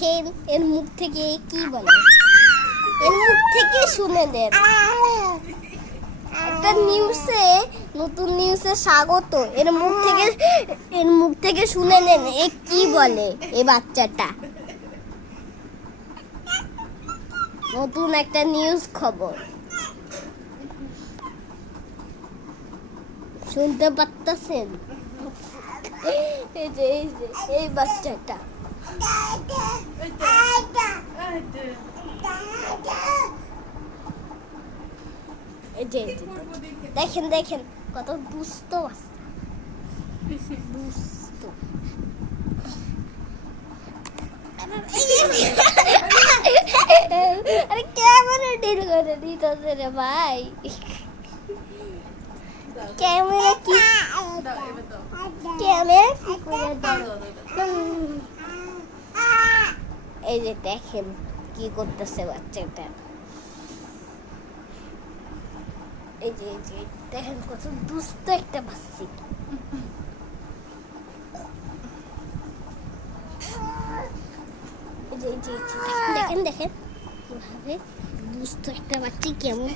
দেখেন এর মুখ থেকে কি বলে, এর মুখ থেকে শুনে নেন। একটা নিউজে, নতুন নিউজে স্বাগত, এর মুখ থেকে শুনে নেন এ কি বলে। এই বাচ্চাটা নতুন একটা নিউজ খবর শুনতে পাচ্ছেন? এই বাচ্চাটা দেখেন দেখেন কত দুষ্ট দুষ্ট। আরে ক্যামেরা ডিল করে দিতেছে রে ভাই, ক্যামেরা কি করে দাও। এই যে দেখেন কি করতেছে বাচ্চাটা, এই যে দেখেন কত দুষ্ট একটা বাচ্চা। দেখেন দেখেন কিভাবে দুষ্ট একটা বাচ্চা কেমন।